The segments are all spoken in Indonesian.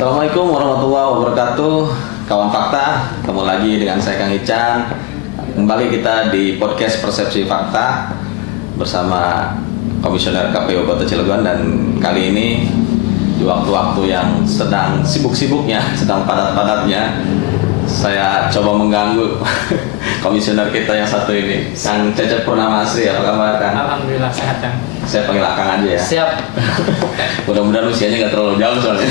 Assalamualaikum warahmatullahi wabarakatuh. Kawan Fakta, ketemu lagi dengan saya Kang Ican. Kembali kita di podcast Persepsi Fakta bersama Komisioner KPU Kota Cilegon, dan kali ini di waktu-waktu yang sedang sibuk-sibuknya, sedang padat-padatnya, saya coba mengganggu komisioner kita yang satu ini, Kang Cecep Purnamasri. Apa kabar, Kang? Alhamdulillah sehat, Kang. Saya panggil Akang aja ya. Siap. Mudah-mudahan usianya nggak terlalu jauh soalnya.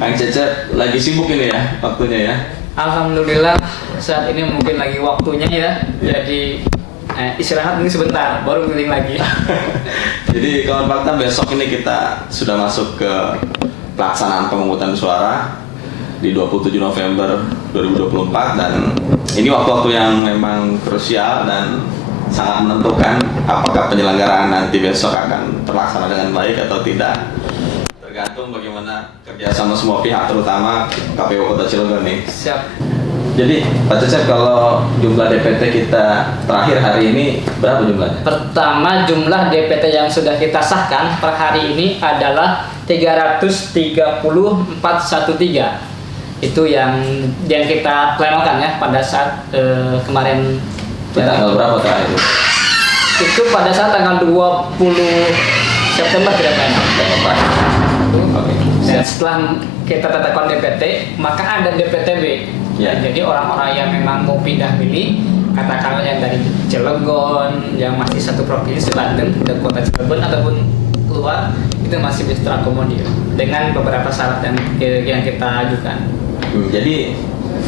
Kang Cecep lagi sibuk ini ya waktunya ya. Alhamdulillah saat ini mungkin lagi waktunya ya. Jadi istirahat mungkin sebentar, baru keliling lagi. Jadi kawan Fakta, besok ini kita sudah masuk ke pelaksanaan pemungutan suara di 27 November 2024, dan ini waktu-waktu yang memang krusial dan sangat menentukan apakah penyelenggaraan nanti besok akan terlaksana dengan baik atau tidak. Tergantung bagaimana kerjasama semua pihak, terutama KPU Kota Cilegon nih. Siap. Jadi Pak Cecep, kalau jumlah DPT kita terakhir hari ini berapa jumlahnya? Pertama, jumlah DPT yang sudah kita sahkan per hari ini adalah 330.413. Itu yang kita plenokan ya pada saat kemarin. Tanggal berapa terakhir itu? Itu pada saat tanggal 20 September tidak pleno. Oke. Dan setelah kita tetapkan DPT, maka ada DPTB. Ya. Jadi orang-orang yang memang mau pindah pilih, katakanlah yang dari Cilegon, yang masih satu provinsi Banten dan Kota Cilegon ataupun keluar, itu masih bisa terakomodir dengan beberapa syarat yang kita ajukan. Jadi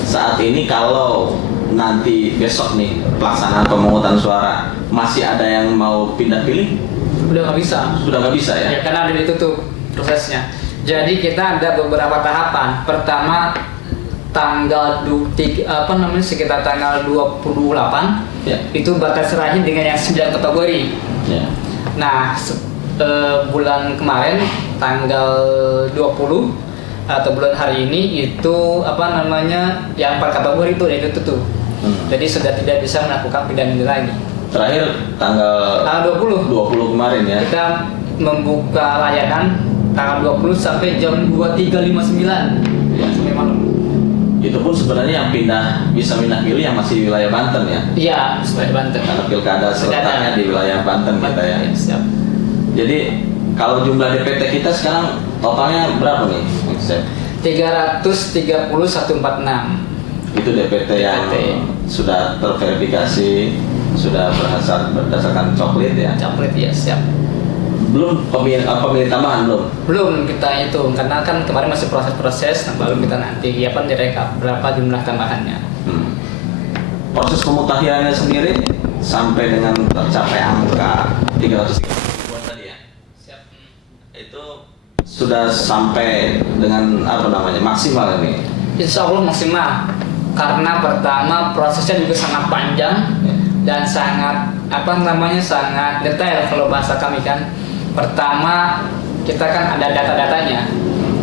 saat ini kalau nanti besok nih pelaksanaan pemungutan suara masih ada yang mau pindah pilih? Udah nggak bisa. Sudah nggak bisa ya? Ya, karena udah ditutup prosesnya. Jadi kita ada beberapa tahapan. Pertama, sekitar tanggal 28 Ya. itu batas terakhir dengan yang 9 kategori. Ya. Nah, bulan kemarin tanggal 20 atau bulan hari ini itu yang per kategori itu udah ditutup. Jadi sudah tidak bisa melakukan pindah pilih lagi. Terakhir tanggal 20 kemarin ya. Kita membuka layanan tanggal 20 sampai jam 23.59 Ya. sampai malam. Itu pun sebenarnya yang bisa pindah pilih yang masih wilayah Banten ya. Iya, sesuai Banten. Karena pilkada serentaknya di wilayah Banten kita ya. Siap. Jadi kalau jumlah DPT kita sekarang totalnya berapa nih? 330.146. Itu DPT yang sudah terverifikasi, sudah berdasarkan coklit ya. Coklit ya, siap. Belum pemilih tambahan belum? Belum kita hitung karena kan kemarin masih proses-proses, baru kita nanti direkap berapa jumlah tambahannya. Proses pemutahirannya sendiri sampai dengan tercapai angka 330 tadi ya. Siap. Itu sudah sampai dengan maksimal ini. Insya Allah maksimal. Karena pertama prosesnya juga sangat panjang dan sangat sangat detail kalau bahasa kami kan. Pertama, kita kan ada data-datanya.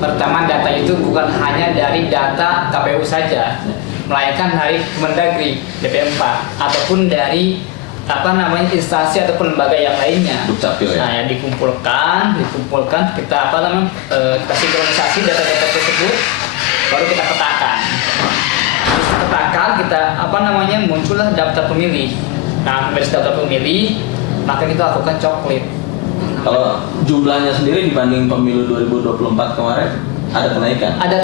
Pertama, data itu bukan hanya dari data KPU saja, melainkan dari Kemendagri, DP4 ataupun dari instansi ataupun lembaga yang lainnya. Dukcapil ya. Nah, yang dikumpulkan, kita kita sinkronisasi data-data tersebut, baru kita petakan. Kita muncullah daftar pemilih. Nah, dari daftar pemilih, maka kita lakukan coklit. Kalau jumlahnya sendiri dibanding pemilu 2024 kemarin ada kenaikan? Ada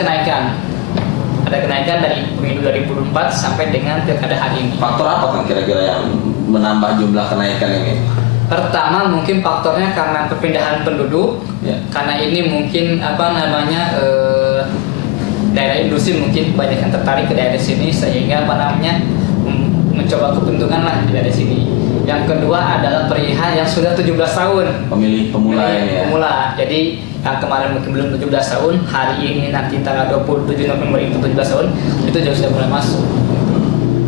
kenaikan dari pemilu 2024 sampai dengan pilkada hari ini. Faktor apa kan kira-kira yang menambah jumlah kenaikan ini? Pertama mungkin faktornya karena perpindahan penduduk, Ya. karena ini mungkin daerah industri mungkin banyak yang tertarik ke daerah sini sehingga mencoba keuntungan lah di daerah sini. Yang kedua adalah perihal yang sudah 17 tahun. Pemilih pemula ini ya. Pemula. Jadi yang kemarin mungkin belum 17 tahun, hari ini nanti tanggal 27 November itu 17 tahun, itu juga sudah mulai masuk.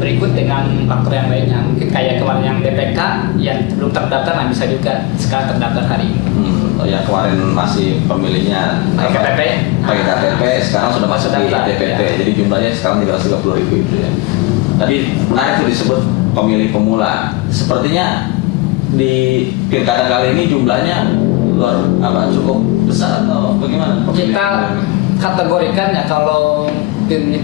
Berikut dengan faktor yang lainnya, mungkin kayak kemarin yang DPK yang belum terdaftar, nah bisa juga sekarang terdaftar hari ini. Yang kemarin masih pemilihnya pakai KTP, sekarang sudah masuk di DPT. Ya. Jadi jumlahnya sekarang 330.000 itu ya. Tadi menarik itu disebut pemilih pemula. Sepertinya di pilkada kali ini jumlahnya cukup besar atau bagaimana? Kita kategorikan ya kalau pemilih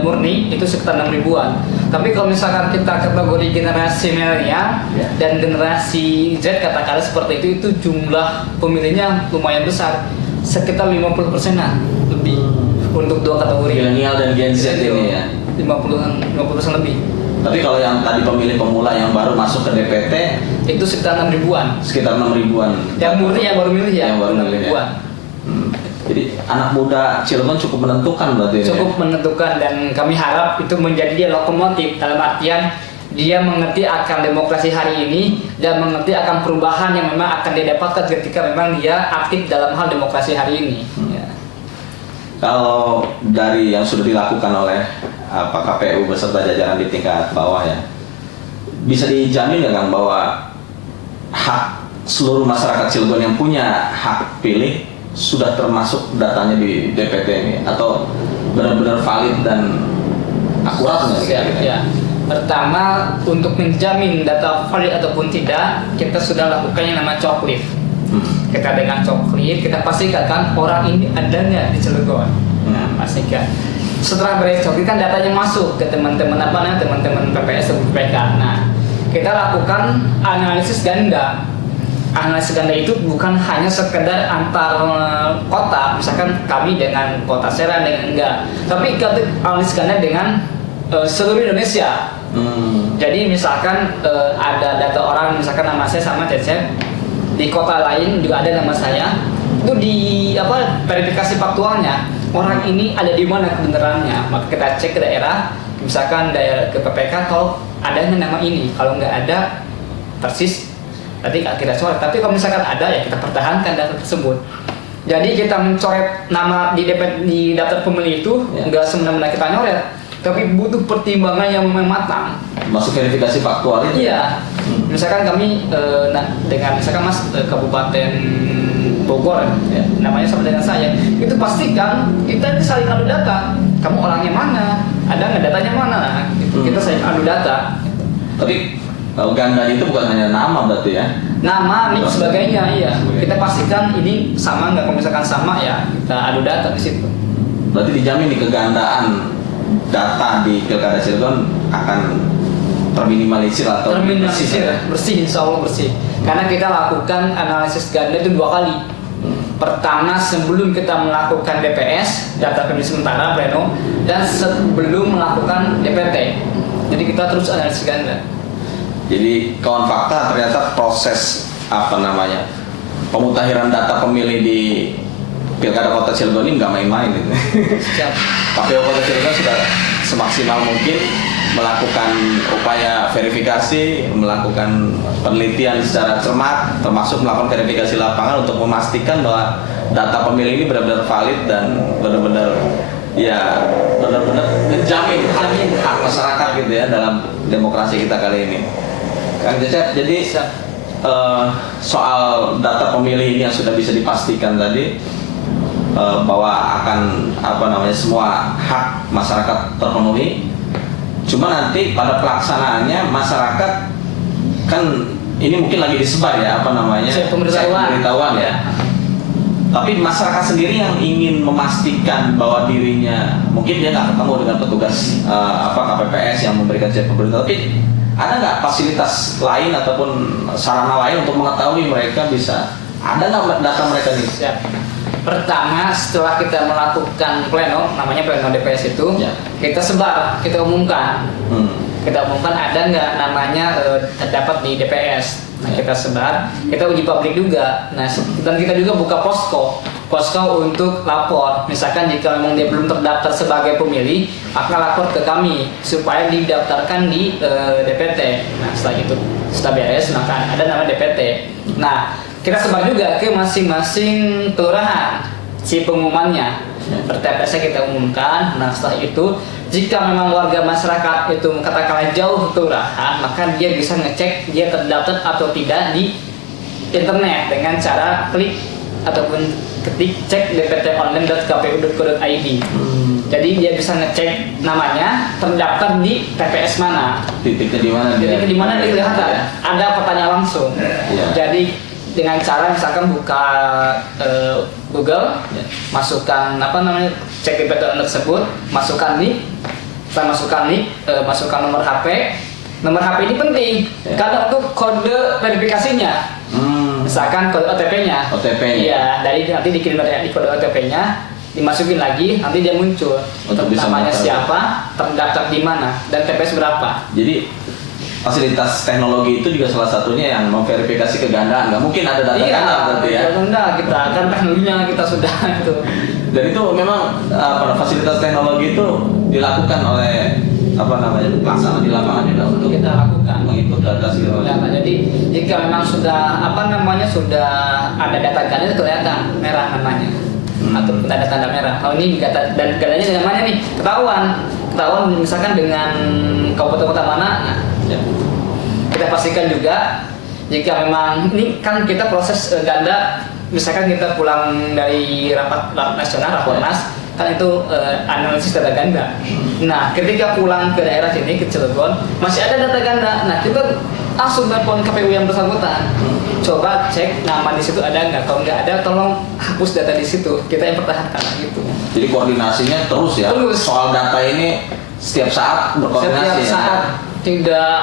murni itu sekitar 6 ribuan. Tapi kalau misalkan kita kategori generasi milenial dan generasi Z katakanlah seperti itu jumlah pemilihnya lumayan besar, sekitar 50%-an lebih untuk dua kategori. Milenial dan Gen Z ini ya. 50% lebih. Tapi kalau yang tadi pemilih pemula yang baru masuk ke DPT itu sekitar 6 ribuan. Sekitar 6 ribuan. Yang murni yang baru milih ya, yang baru 6 milih ribuan. Ya. Jadi anak muda Cilegon cukup menentukan berarti cukup ya? menentukan, dan kami harap itu menjadi dia lokomotif dalam artian dia mengerti akan demokrasi hari ini dan mengerti akan perubahan yang memang akan dia dapatkan ketika memang dia aktif dalam hal demokrasi hari ini. Ya. Kalau dari yang sudah dilakukan oleh KPU beserta jajaran di tingkat bawah ya, bisa dijamin nggak Kang bahwa hak seluruh masyarakat Cilegon yang punya hak pilih sudah termasuk datanya di DPT ini atau benar-benar valid dan akurat nggak? Ya. Pertama, untuk menjamin data valid ataupun tidak, kita sudah lakukan yang namanya coklit. Kita dengan coklit, kita pastikan kan orang ini ada nggak di Cilegon. Nah, pastikan. Setelah beres coklit kan datanya masuk ke teman-teman teman-teman PPS atau PPK. Nah, kita lakukan analisis ganda. Analisis ganda itu bukan hanya sekedar antar kota, misalkan kami dengan kota Serang dengan enggak, tapi analisis ganda dengan seluruh Indonesia. Jadi misalkan ada data orang, misalkan nama saya sama Cecep, di kota lain juga ada nama saya, itu di verifikasi faktualnya orang ini ada di mana kebenarannya, maka kita cek ke daerah, misalkan daerah ke PPK kalau adanya nama ini, kalau nggak ada persis nanti kita coret, tapi kalau misalkan ada ya kita pertahankan data tersebut. Jadi kita mencoret nama di daftar pemilih itu nggak semena-mena kita nyoret, tapi butuh pertimbangan yang memang matang. Masuk verifikasi faktual itu? Iya. Misalkan kami dengan misalkan Mas Kabupaten Bogor, namanya sama dengan saya, itu pastikan kita saling adu data. Kamu orangnya mana? Ada nggak datanya mana? Kita saling adu data. Tapi ganda itu bukan hanya nama berarti ya? Nama, nik, sebagainya, iya. Kita pastikan ini sama nggak, kalau misalkan sama ya kita adu data di situ. Berarti dijamin nih kegandaan data di Pilkada Cilegon akan terminimalisir atau bersih, insya Allah bersih. Karena kita lakukan analisis ganda itu 2 kali. Pertama sebelum kita melakukan DPS, data pemilih sementara pleno, dan sebelum melakukan DPT. Jadi kita terus analisis ganda. Jadi kawan fakta ternyata proses pemutahiran data pemilih di Pilkada Kota Cilegon ini nggak main-main. KPU Kota Cilegon sudah semaksimal mungkin melakukan upaya verifikasi, melakukan penelitian secara cermat, termasuk melakukan verifikasi lapangan untuk memastikan bahwa data pemilih ini benar-benar valid dan benar-benar menjamin hak masyarakat gitu ya dalam demokrasi kita kali ini. Kang Cecep, jadi soal data pemilih ini yang sudah bisa dipastikan tadi bahwa akan semua hak masyarakat terpenuhi. Cuma nanti pada pelaksanaannya masyarakat kan ini mungkin lagi disebar ya pemberitahuan ya. Tapi masyarakat sendiri yang ingin memastikan bahwa dirinya mungkin dia nggak ketemu dengan petugas KPPS yang memberikan pemberitahuan, tapi ada nggak fasilitas lain ataupun sarana lain untuk mengetahui mereka ada nggak data mereka nih? Siap. Pertama, setelah kita melakukan pleno, namanya pleno DPS itu, kita sebar, kita umumkan. Kita umumkan ada nggak namanya terdapat di DPS. Nah, kita sebar, kita uji publik juga. Nah, dan kita juga buka posko untuk lapor. Misalkan jika memang dia belum terdaftar sebagai pemilih, maka lapor ke kami supaya didaftarkan di DPT. Nah, setelah beres maka ada nama DPT. Nah, kita sebar juga ke masing-masing kelurahan si pengumumannya. Per TPS kita umumkan. Nah, setelah itu jika memang warga masyarakat itu katakanlah jauh kelurahan, maka dia bisa ngecek dia terdaftar atau tidak di internet dengan cara klik ataupun ketik cek dptonline.kpu.go.id. Jadi dia bisa ngecek namanya terdaftar di TPS mana. Titiknya di mana? Titiknya di mana dilihat ada pertanyaan langsung. Jadi dengan cara misalkan buka Google, masukkan cek di PTON tersebut, masukkan nik, masukkan nomor HP. Nomor HP ini penting karena untuk kode verifikasinya. Misalkan kode OTP-nya. Iya, dari nanti dikirim di kode OTP-nya, dimasukin lagi, nanti dia muncul. Untuk bisa namanya mengetahui siapa, terdaftar di mana, dan TPS berapa. Jadi fasilitas teknologi itu juga salah satunya yang memverifikasi kegandaan. Nggak mungkin ada data ganda berarti ya. Enggak, kita kan teknologinya kita sudah itu. Dan itu memang fasilitas teknologi itu dilakukan oleh pelaksana di lapangan juga untuk Kita lakukan mengikut data segala macam. data. Jadi jika memang sudah sudah ada data ganda itu kelihatan merah namanya atau tanda-tanda merah. Oh ini data, dan gandanya dengan mana nih? Ketahuan misalkan dengan kabupaten kota mana. Nah, kita pastikan juga jika memang ini kan kita proses ganda, misalkan kita pulang dari rapat nasional Rakornas, kan itu analisis data ganda. Nah, ketika pulang ke daerah sini ke Cilegon masih ada data ganda. Nah, kita langsung telepon KPU yang bersangkutan. Coba cek nama di situ ada nggak? Kalau nggak ada, tolong hapus data di situ. Kita yang pertahankan gitu. Jadi koordinasinya terus ya. Terus. Soal data ini setiap saat berkoordinasi. Setiap saat, tidak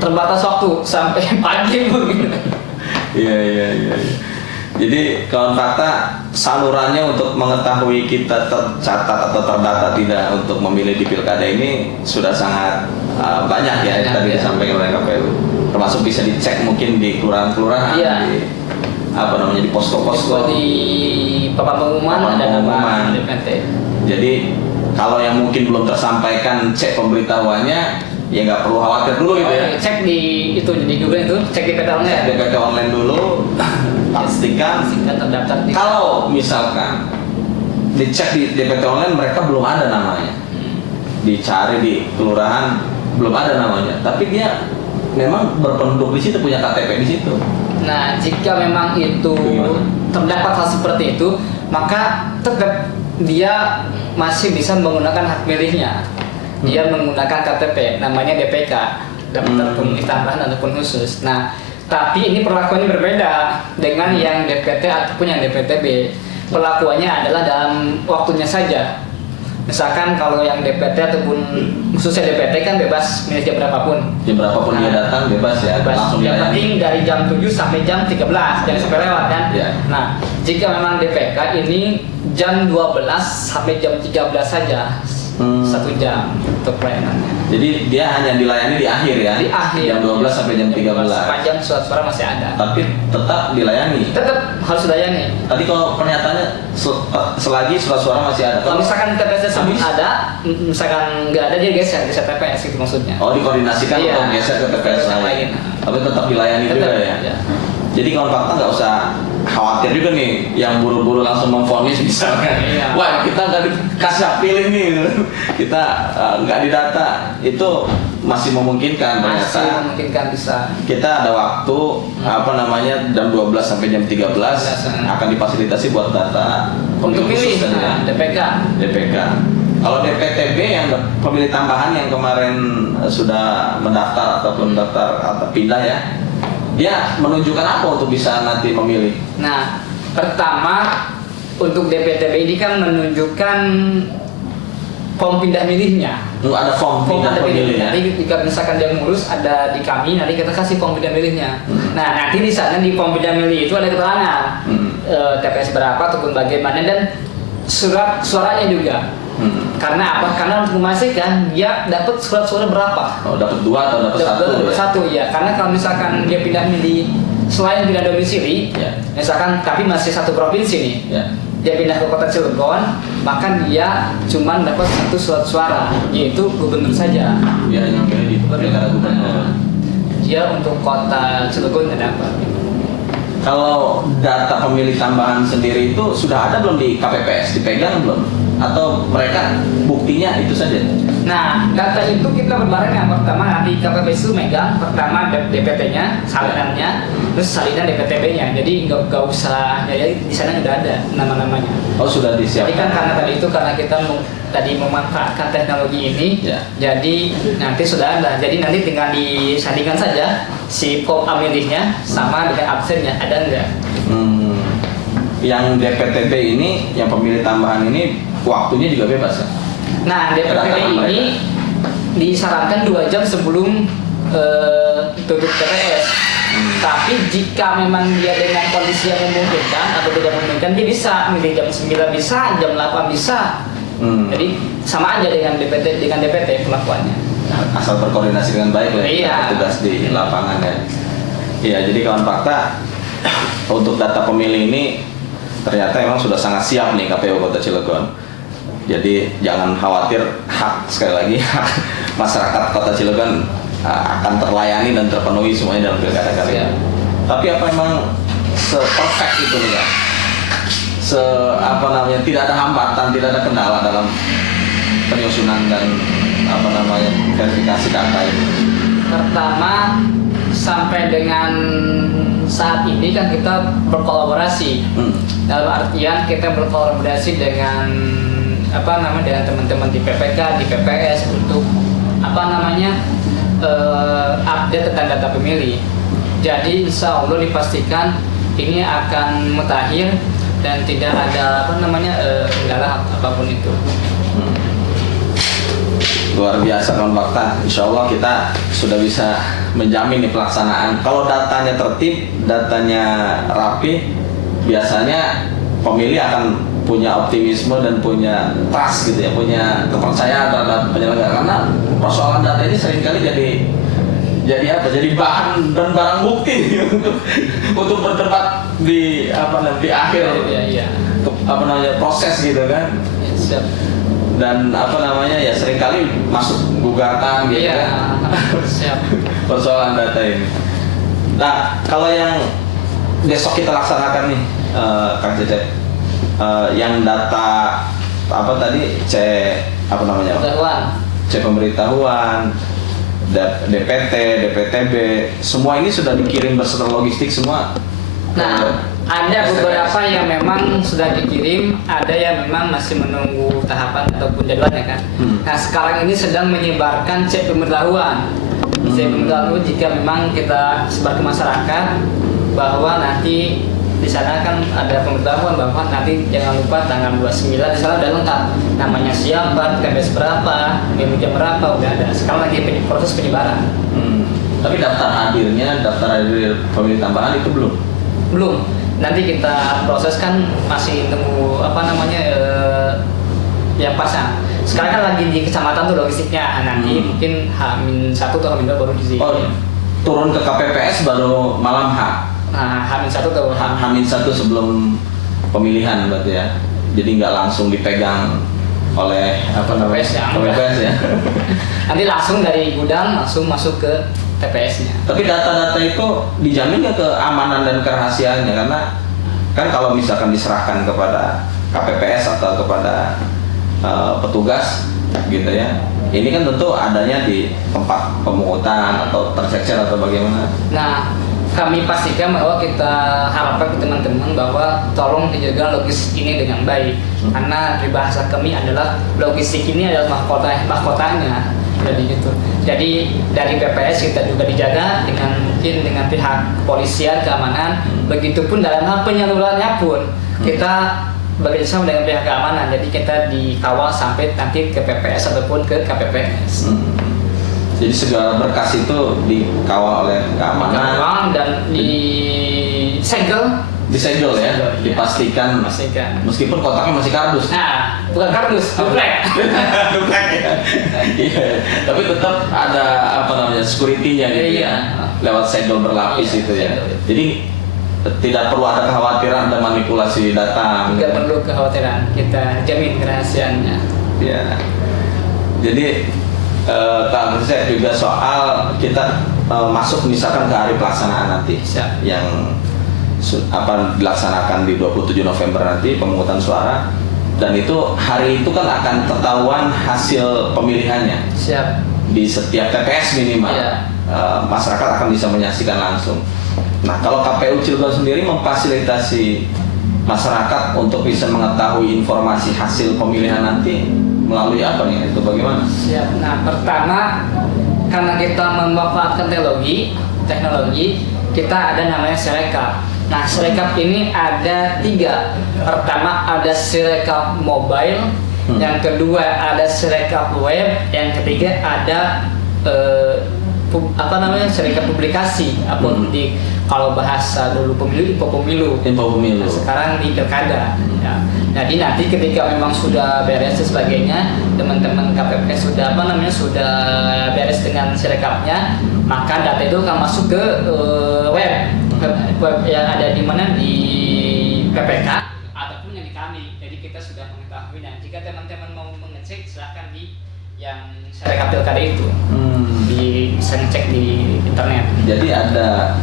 terbatas waktu sampai pagi mungkin. Iya. Jadi kawan fakta, salurannya untuk mengetahui kita tercatat atau terdata tidak untuk memilih di pilkada ini sudah sangat banyak ya, yang tadi disampaikan oleh KPU. Termasuk bisa dicek mungkin di kelurahan-kelurahan, di posko-posko, di papan pengumuman ada nama DPT. Jadi kalau yang mungkin belum tersampaikan cek pemberitahuannya, ya nggak perlu khawatir dulu gitu ya. Cek di Google itu, cek di PT online. Cek di PT online dulu, pastikan terdaftar di. Kalau misalkan dicek di DPT online mereka belum ada namanya, dicari di kelurahan belum ada namanya, tapi dia memang berpenduduk di situ, punya KTP di situ. Nah, jika memang itu terdapat hal seperti itu, maka tetap dia masih bisa menggunakan hak pilihnya. Dia menggunakan KTP, namanya DPK, daftar pemilih tambahan ataupun khusus. Nah, tapi ini perlakuannya berbeda dengan yang DPT ataupun yang DPTB. Perlakuannya adalah dalam waktunya saja. Misalkan kalau yang DPT ataupun khususnya DPT kan bebas milih jam berapapun. Jam berapapun dia datang bebas ya. Langsung yang penting dari jam 7 sampai jam 13, jangan sampai lewat kan. Nah, jika memang DPK ini jam 12 sampai jam 13 saja. 1 jam untuk pelayanannya. Jadi dia hanya dilayani di akhir ya? Di akhir. Jam 12 sampai jam 13. Sepanjang surat suara masih ada. Tapi tetap dilayani? Tetap harus dilayani. Tadi kalau pernyataannya selagi surat suara masih ada? Kalau misalkan TPS tersebut ada, misalkan nggak ada, dia geser TPS gitu maksudnya. Oh, dikoordinasikan untuk geser ke TPS lain. Tapi tetap dilayani juga ya? Jadi kalau fakta nggak usah khawatir juga nih yang buru-buru langsung memvonis misalkan, wah kita nggak dikasih hak pilih nih, kita nggak didata, itu masih memungkinkan ternyata. Masih memungkinkan bisa. Kita ada waktu jam 12 sampai jam 13 akan difasilitasi buat data untuk pilih DPK. Kalau DPTB yang pemilih tambahan yang kemarin sudah mendaftar ataupun daftar atau pindah ya, dia menunjukkan apa untuk bisa nanti memilih? Nah, pertama untuk DPTB ini kan menunjukkan form pindah milihnya. Ada form pindah milihnya. Nanti jika misalkan dia ngurus ada di kami, nanti kita kasih form pindah milihnya. Nah, nanti di sana di form pindah milih itu ada keterangan TPS berapa ataupun bagaimana dan surat suaranya juga. Karena apa? Karena untuk memastikan dia dapat surat suara berapa. Oh, dapat 2 atau dapat 1? Dapat 1 ya. Karena kalau misalkan dia pindah milih selain pindah domisili, misalkan tapi masih satu provinsi nih, dia pindah ke kota Cilegon, maka dia cuma dapat 1 surat suara, yaitu gubernur saja. Dia hanya pilih di pilkada gubernur. Dia untuk kota Cilegon nggak dapat. Kalau data pemilih tambahan sendiri itu sudah ada belum di KPPS, dipegang belum? Atau mereka buktinya itu saja? Nah, data itu kita berbareng yang pertama nanti KPPS itu megang pertama DPT-nya, salinannya, terus salinan DPTB-nya. Jadi nggak usah, jadi di sana udah ada nama-namanya. Oh, sudah disiapkan. Jadi kan karena kita tadi memanfaatkan teknologi ini, jadi nanti sudah ada. Jadi nanti tinggal disandingkan saja si pemilihnya sama dengan absennya ada enggak. Yang DPTB ini, yang pemilih tambahan ini waktunya juga bebas ya? Nah, DPTB ini disarankan 2 jam sebelum tutup TPS. Tapi jika memang dia dengan kondisi yang memungkinkan atau tidak memungkinkan, dia bisa milih jam 9 bisa, jam 8 bisa. Jadi sama aja dengan DPT pelakuannya. Asal berkoordinasi dengan baik lah Iya. tugas di lapangan ya. Iya, jadi kawan fakta untuk data pemilih ini ternyata memang sudah sangat siap nih KPU Kota Cilegon. Jadi jangan khawatir, hak sekali lagi hak masyarakat Kota Cilegon akan terlayani dan terpenuhi semuanya dalam pilkada kali ini. Tapi apa memang se-perfect itu nih ya? Tidak ada hambatan, tidak ada kendala dalam penyusunan dan verifikasi data ini. Pertama, sampai dengan saat ini kan kita berkolaborasi. Dalam artian kita berkolaborasi dengan dengan teman-teman di PPK, di PPS untuk update tentang data pemilih. Jadi insya Allah dipastikan ini akan mutakhir dan tidak ada kendala apapun itu. Luar biasa kawan fakta. Insya Allah kita sudah bisa menjamin nih pelaksanaan. Kalau datanya tertib, datanya rapi, biasanya pemilih akan punya optimisme dan punya trust gitu ya, punya kepercayaan terhadap penyelenggara. Karena persoalan data ini seringkali jadi bahan dan barang bukti untuk berdebat di akhir proses gitu kan. Siap. Dan seringkali masuk gugatan gitu kan. Siap. Persoalan data ini. Nah, kalau yang besok kita laksanakan nih Kang Cecep, yang data C pemberitahuan, DPT, DPTB, semua ini sudah dikirim berserta logistik semua. Nah, ada beberapa yang memang sudah dikirim, ada yang memang masih menunggu tahapan ataupun jadwalnya kan. Nah, sekarang ini sedang menyebarkan cek pemberitahuan. Cek pemberitahuan jika memang kita sebar ke masyarakat bahwa nanti di sana kan ada pemberitahuan bahwa nanti jangan lupa tanggal 29 di sana udah lengkap namanya siapa, TPS berapa, jam berapa udah ada. Sekarang lagi proses penyebaran. Tapi daftar hadir pemilih tambahan itu belum. Nanti kita proses kan masih tunggu yang pasang. Sekarang kan lagi di kecamatan tuh logistiknya. Nanti mungkin H-1 atau H-2 baru di sini. Oh, turun ke KPPS baru malam H. Nah, H-1 atau H-1 sebelum pemilihan berarti ya. Jadi nggak langsung dipegang oleh KPPS ya. Nanti langsung dari gudang langsung masuk ke TPS-nya. Tapi data-data itu dijamin nggak keamanan dan kerahasiaannya? Karena kan kalau misalkan diserahkan kepada KPPS atau kepada petugas gitu ya, ini kan tentu adanya di tempat pemungutan atau tercecer atau bagaimana. Nah, kami pastikan bahwa kita harapkan ke teman-teman bahwa tolong dijaga logistik ini dengan baik. Karena di bahasa kami adalah logistik ini adalah mahkotanya. Jadi gitu. Jadi dari PPS kita juga dijaga mungkin dengan pihak kepolisian, keamanan. Begitupun dalam hal penyalurannya pun kita bekerjasama dengan pihak keamanan. Jadi kita dikawal sampai nanti ke PPS ataupun ke KPPS. Jadi segala berkas itu dikawal oleh keamanan dan disegel ya, dipastikan. Meskipun kotaknya masih kardus. Nah, bukan kardus, duplek. Duplek ya. Iya. Tapi tetap ada security-nya gitu ya. Lewat segel berlapis itu ya. Jadi tidak perlu ada kekhawatiran ada manipulasi data. Tidak perlu kekhawatiran, kita jamin kerahasiaannya. Ya. Jadi Kang Cecep juga soal kita masuk misalkan ke hari pelaksanaan nanti. Siap. Yang dilaksanakan di 27 November nanti pemungutan suara, dan itu hari itu kan akan ketahuan hasil pemilihannya. Siap. Di setiap TPS minimal. Iya. Masyarakat akan bisa menyaksikan langsung. Nah, kalau KPU Cilegon sendiri memfasilitasi masyarakat untuk bisa mengetahui informasi hasil pemilihan nanti melalui apa nih? Itu bagaimana? Siap. Nah, pertama karena kita memanfaatkan teknologi teknologi, kita ada namanya Sirekap. Nah, Sirekap ini ada 3. Pertama ada Sirekap mobile, yang kedua ada Sirekap web, yang ketiga ada Sirekap publikasi. Di kalau bahasa dulu pemilu, info pemilu. Nah, sekarang di pilkada. Ya. Jadi nanti ketika memang sudah beres dan sebagainya, teman-teman KPPS sudah sudah beres dengan Sirekapnya, maka data itu akan masuk ke web yang ada di mana, di PPK ataupun yang di kami. Jadi kita sudah mengetahui. Nah, jika teman-teman mau mengecek, silahkan di yang Sirekap pilkada itu bisa ngecek di internet. Jadi ada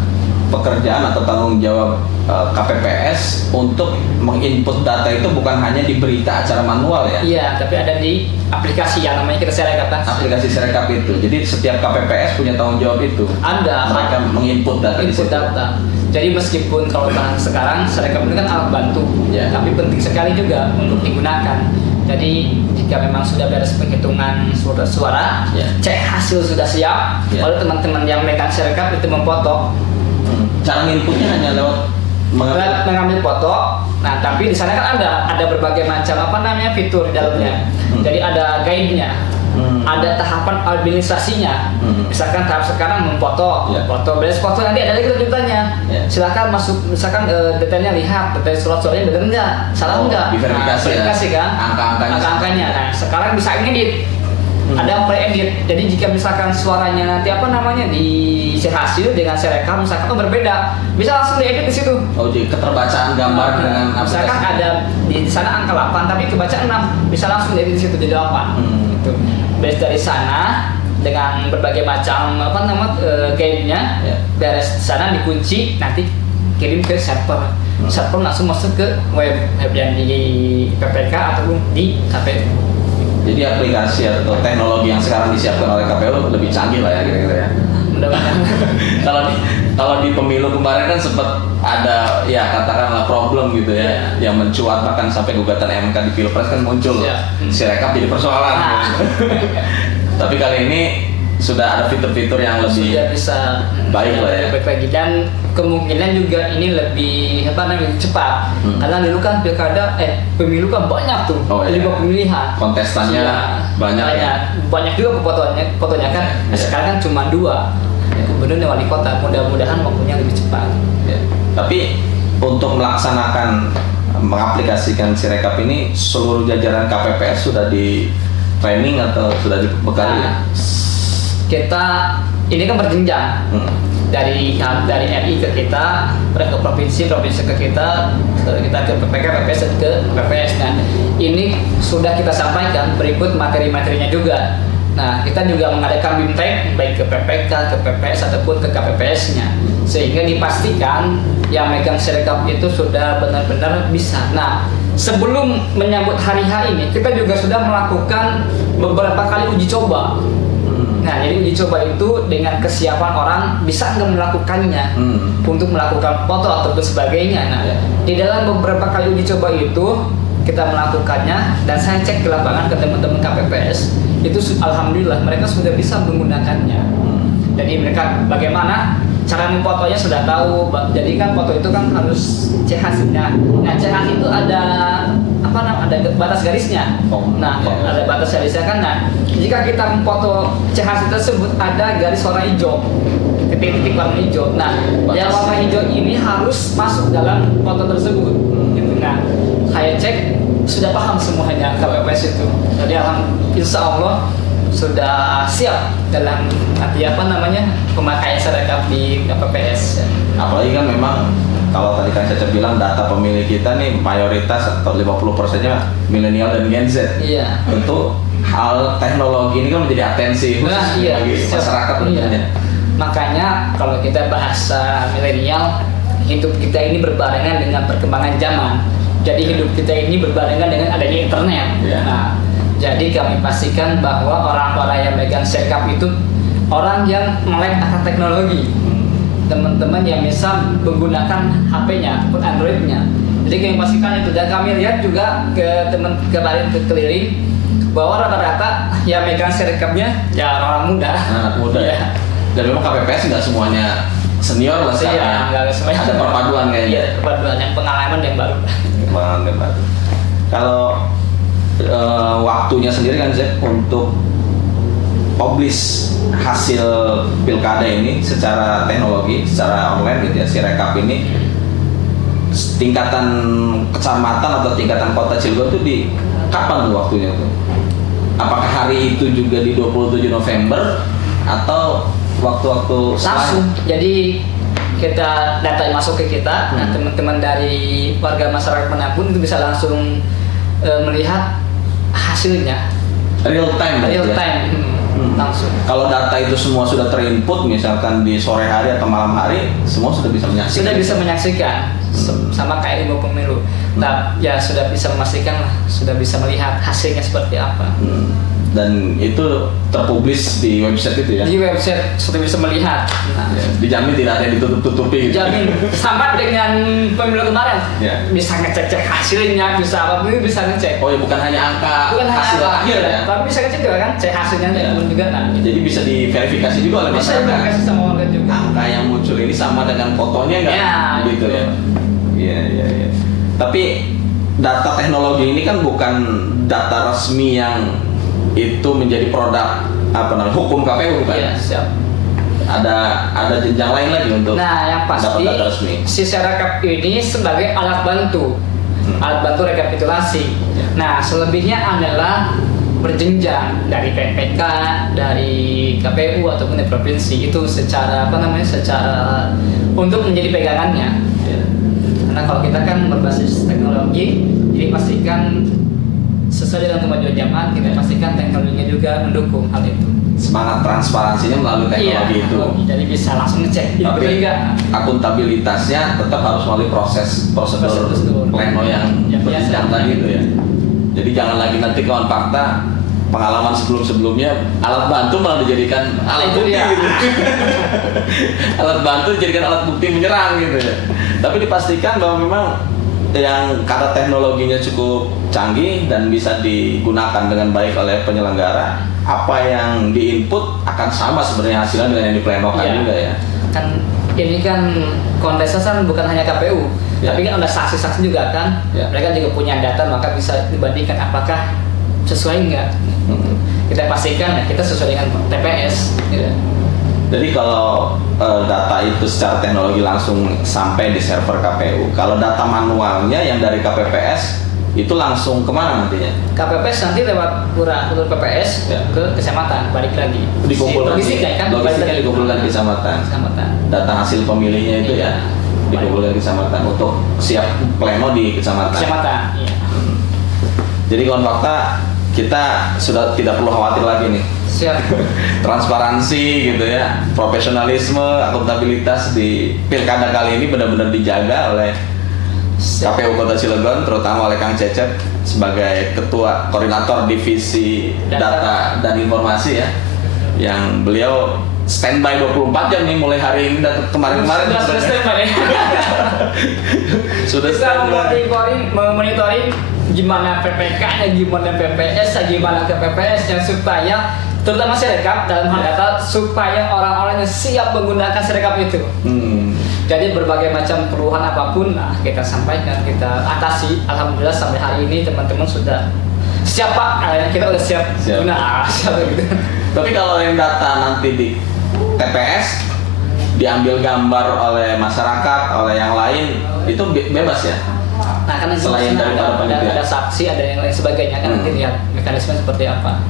pekerjaan atau tanggung jawab KPPS untuk menginput data itu bukan hanya di berita acara manual ya? Iya, tapi ada di aplikasi yang namanya kita Sirekap. Aplikasi Sirekap itu. Jadi setiap KPPS punya tanggung jawab itu. Ada. Mereka menginput data di situ. Data. Jadi meskipun kalau sekarang Sirekap ini kan alat bantu, tapi penting sekali juga untuk digunakan. Jadi jika memang sudah beres penghitungan suara, cek hasil sudah siap, lalu teman-teman yang megang Sirekap itu memfoto. Cara inputnya hanya lewat mengambil foto. Nah, tapi di sana kan ada berbagai macam fitur di dalamnya. Jadi ada guide-nya, ada tahapan administrasinya. Misalkan tahap sekarang memfoto, beres foto nanti ada lagi lanjutannya. Silakan masuk, misalkan detailnya lihat, detail surat-suratnya benar enggak, salah enggak. Verifikasi kan, angka-angkanya. Nah, sekarang bisa ngedit. Ada pre-edit. Jadi jika misalkan suaranya nanti di hasil dengan Sirekap misalkan berbeda, bisa langsung diedit di situ. Oh, jadi keterbacaan gambar dengan aplikasi. Misalkan ada di sana angka 8 tapi kebaca 6, bisa langsung diedit di situ jadi 8. Gitu. Beres dari sana dengan berbagai macam guide-nya, beres di sana dikunci, nanti kirim ke server. Server langsung masuk ke web yang di PPK ataupun di KPU. Jadi aplikasi atau teknologi yang sekarang disiapkan oleh KPU lebih canggih lah ya kira-kira ya. Kalau di pemilu kemarin kan sempat ada katakanlah problem gitu ya, yang mencuat bahkan sampai gugatan MK di Pilpres kan muncul. Sirekap jadi persoalan. Tapi kali ini sudah ada fitur-fitur yang lebih bisa baik lah ya. Baik lagi, dan kemungkinan juga ini lebih cepat. Karena dulu kan pemilu kan banyak tuh, 5 pemilihan. Kontestannya banyak juga fotonya kan. Sekarang kan cuma 2. Gubernur dan wali kota. Mudah-mudahan waktunya lebih cepat. Tapi untuk mengaplikasikan Sirekap ini, seluruh jajaran KPPS sudah di training atau sudah dibekali? Kita ini kan berjenjang. Dari RI ke kita, ke provinsi ke kita ke PPK, PPS, dan ke PPS. Nah, ini sudah kita sampaikan berikut materi-materinya juga. Nah, kita juga mengadakan BIMTEK baik ke PPK, ke PPS ataupun ke KPPS-nya, sehingga dipastikan yang megang Sirekap itu sudah benar-benar bisa. Nah, sebelum menyambut hari H ini, kita juga sudah melakukan beberapa kali uji coba. Nah, jadi uji coba itu dengan kesiapan orang bisa nggak melakukannya untuk melakukan foto ataupun sebagainya. Nah, di dalam beberapa kali uji coba itu kita melakukannya, dan saya cek ke lapangan ke teman-teman KPPS itu alhamdulillah mereka sudah bisa menggunakannya. Jadi mereka bagaimana cara memfotonya sudah tahu. Jadi kan foto itu kan harus C hasilnya. Nah, C hasil itu ada ada batas garisnya. Nah, ada batas garisnya kan. Nah, jika kita memfoto C hasil tersebut ada garis warna hijau, titik-titik warna hijau. Nah, yang warna hijau ini harus masuk dalam foto tersebut. Gitu. Nah, saya cek sudah paham semuanya KPPS itu. Jadi insya Allah sudah siap dalam pemakaian Sirekap di KPPS. Apalagi kan memang kalau tadi kan Caca bilang data pemilih kita nih mayoritas atau 50%-nya milenial dan Gen Z. Iya. Tentu hal teknologi ini kan menjadi atensi khusus bagi masyarakat tentunya. Makanya kalau kita bahasa milenial, hidup kita ini berbarengan dengan perkembangan zaman. Jadi hidup kita ini berbarengan dengan adanya internet. Nah, jadi kami pastikan bahwa orang-orang yang megang Sirekap itu orang yang melek akan teknologi. Teman-teman yang bisa menggunakan HP-nya ataupun Android-nya. Jadi kami pastikan itu, dan kami lihat juga ke keliling bahwa rata-rata yang megang Sirekapnya orang muda. Anak muda ya. Dan memang KPPS nggak semuanya senior lah sekarang. Iya, nggak ada semuanya. Ada perpaduan kayaknya. Iya, perpaduan yang pengalaman yang baru. Pengalaman yang baru. Kalau waktunya sendiri kan Zek untuk publish hasil pilkada ini secara teknologi, secara online gitu ya, si rekap ini tingkatan kecamatan atau tingkatan kota Cilegon itu di kapan tuh waktunya tuh? Apakah hari itu juga di 27 November atau waktu-waktu Langsung. Jadi kita data yang masuk ke kita, nah teman-teman dari warga masyarakat manapun itu bisa langsung melihat hasilnya real time real ya? time langsung. Kalau data itu semua sudah terinput misalkan di sore hari atau malam hari, semua sudah bisa menyaksikan. Sudah bisa menyaksikan sama kayak ilmu pemilu. Nah, ya sudah bisa memastikan lah, sudah bisa melihat hasilnya seperti apa. Dan itu terpublish di website itu ya? Di website sudah bisa melihat. Nah, Ya, dijamin tidak ada yang ditutup-tutupi gitu. jamin sama dengan pemilu kemarin. Ya. Bisa ngecek hasilnya, bisa apa pun bisa ngecek. Oh ya, bukan hanya angka Bukan hasil hanya akhir ya? tapi bisa ngecek juga kan, cek hasilnya Ya. juga kan. Jadi bisa diverifikasi juga oleh Bisa masyarakat. dikasih sama warga juga. Angka yang muncul ini sama dengan fotonya nggak? Ya, gitu gitu. ya? Iya. Tapi data teknologi ini kan bukan data resmi yang itu menjadi produk hukum KPU kan? Iya, siap. Ada jenjang lain lagi untuk Nah, yang dapat pasti data resmi. si Rekap ini sebagai alat bantu, alat bantu rekapitulasi. Ya. Nah, selebihnya adalah berjenjang dari PPK, dari KPU ataupun dari provinsi itu secara secara untuk menjadi pegangannya. Ya. Karena kalau kita kan berbasis teknologi, jadi pastikan sesuai dengan kemajuan zaman, kita pastikan teknologinya juga mendukung hal itu. Semangat transparansinya melalui teknologi itu. Jadi bisa langsung ngecek. Tapi Betul nggak? akuntabilitasnya tetap harus melalui prosedur pleno yang biasa. berjenjang tadi itu ya. Jadi jangan lagi nanti kawan fakta pengalaman sebelum-sebelumnya alat bantu malah dijadikan alat Itu bukti dia. gitu. Alat bantu dijadikan alat bukti menyerang gitu ya. Tapi dipastikan bahwa memang yang karena teknologinya cukup canggih dan bisa digunakan dengan baik oleh penyelenggara, apa yang diinput akan sama sebenarnya hasilnya dengan yang diplenokan Iya. juga ya. Kan ini kan kontestan bukan hanya KPU, Ya. tapi kan ada saksi-saksi juga kan. Ya. Mereka juga punya data, maka bisa dibandingkan apakah sesuai enggak. Kita pastikan ya kita sesuai dengan TPS. Gitu. Jadi kalau data itu secara teknologi langsung sampai di server KPU, kalau data manualnya yang dari KPPS itu langsung kemana nantinya? KPPS nanti lewat urut PPS Ya. ke kecamatan, balik lagi. Dikumpulkan Logistiknya kan, balik logistiknya lagi. dikumpulkan di kecamatan. Kecamatan. Data hasil pemilihnya itu ya dikumpulkan di kecamatan untuk siap pleno di kecamatan. Kecamatan. Iya. Jadi kawan fakta kita sudah tidak perlu khawatir lagi nih. Siap. Transparansi gitu ya, profesionalisme, akuntabilitas di pilkada kali ini benar-benar dijaga oleh Siap. KPU Kota Cilegon, terutama oleh Kang Cecep sebagai Ketua Koordinator Divisi Data dan Informasi ya, yang beliau standby 24 jam nih mulai hari ini dan kemarin-kemarin Sudah selesai Pak ya. sudah Bisa standby. memonitoring gimana PPK-nya, gimana PPS-nya, gimana KPPS-nya supaya terutama Sirekap dalam hal data supaya orang-orang yang siap menggunakan Sirekap itu. Jadi berbagai macam keluhan apapun, nah kita sampaikan, kita atasi. Alhamdulillah sampai hari ini teman-teman sudah siap Pak, kita udah siap. Siap. Nah, siap gitu. Tapi kalau yang data nanti di TPS diambil gambar oleh masyarakat, oleh yang lain itu bebas ya? Nah, karena Selain daripada panitia. ada saksi, ada yang lain sebagainya kan nanti lihat mekanisme seperti apa.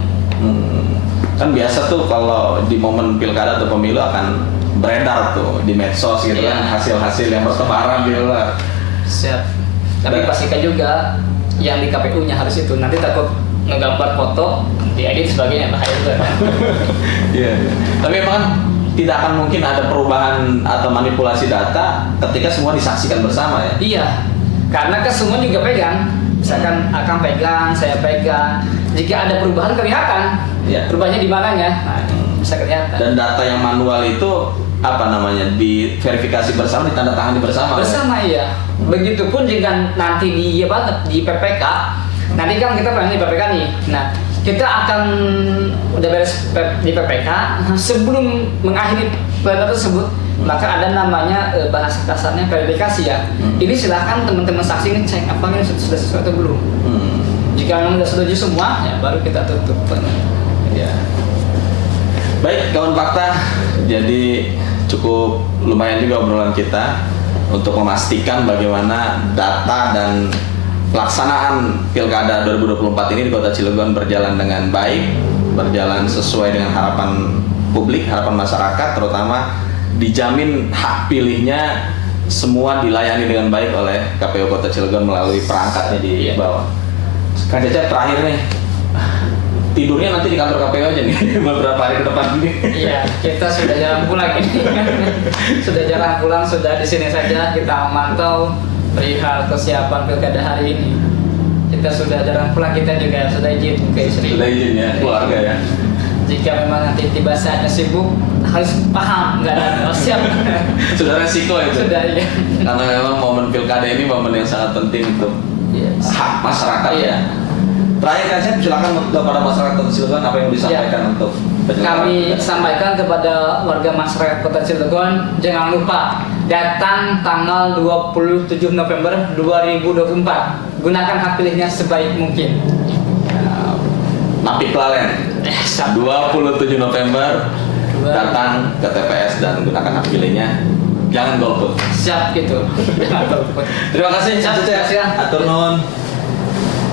Kan biasa tuh kalau di momen pilkada atau pemilu akan beredar tuh di medsos gitu Iya. kan hasil-hasil yang bertebaran di luar. Siap. Tapi Dan- pastikan juga yang di KPU-nya harus itu. Nanti takut ngegambar foto, diedit sebagainya bahaya juga kan. Iya. Tapi memang kan tidak akan mungkin ada perubahan atau manipulasi data ketika semua disaksikan bersama ya. Iya. Karena kan semua juga pegang. Misalkan akan pegang, saya pegang. Jika ada perubahan kelihatan. Iya. Perubahannya di mananya. Nah, bisa kelihatan. Dan data yang manual itu diverifikasi bersama, ditandatangani bersama. Bersama iya. Begitupun jika nanti di PPK, nanti kan kita pengen di PPK nih. Nah, kita akan udah beres di PPK sebelum mengakhiri pleno tersebut, maka ada namanya bahasa kasarnya verifikasi ya. Ini silahkan teman-teman saksi ngecek apakah ini sudah sesuai atau belum. Jika memang sudah setuju semua, ya baru kita tutup. Ya. Baik, kawan fakta, jadi cukup lumayan juga obrolan kita untuk memastikan bagaimana data dan pelaksanaan Pilkada 2024 ini di Kota Cilegon berjalan dengan baik, berjalan sesuai dengan harapan publik, harapan masyarakat, terutama dijamin hak pilihnya semua dilayani dengan baik oleh KPU Kota Cilegon melalui perangkatnya di bawah. Kang Cecep, terakhir nih, tidurnya nanti di kantor KPU aja nih beberapa hari ke depan ini. Iya, kita sudah jarang pulang ini. Sudah jarang pulang, sudah di sini saja kita memantau perihal kesiapan Pilkada hari ini. Kita sudah jarang pulang, kita juga sudah izin ke istri. Sudah izin ya, keluarga ya. Jika memang nanti tiba saatnya sibuk, harus paham, nggak ada siap. Sudah resiko itu. Sudah ya. Karena memang momen Pilkada ini momen yang sangat penting untuk hak masyarakat ya. Terakhir kan saya silakan kepada masyarakat Kota Cilegon apa yang disampaikan untuk kami sampaikan kepada warga masyarakat Kota Cilegon, jangan lupa datang tanggal 27 November 2024. Gunakan hak pilihnya sebaik mungkin. Napi Plalen 27 November datang ke TPS dan gunakan hak pilihnya. Jangan golput. Siap gitu. Jangan golput. Terima kasih. Atur nuhun.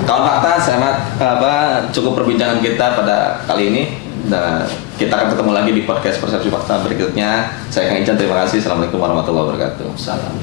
Kawan fakta, cukup perbincangan kita pada kali ini. Dan kita akan ketemu lagi di podcast Persepsi Fakta berikutnya. Saya Kang Ican, terima kasih. Assalamualaikum warahmatullahi wabarakatuh. Salam.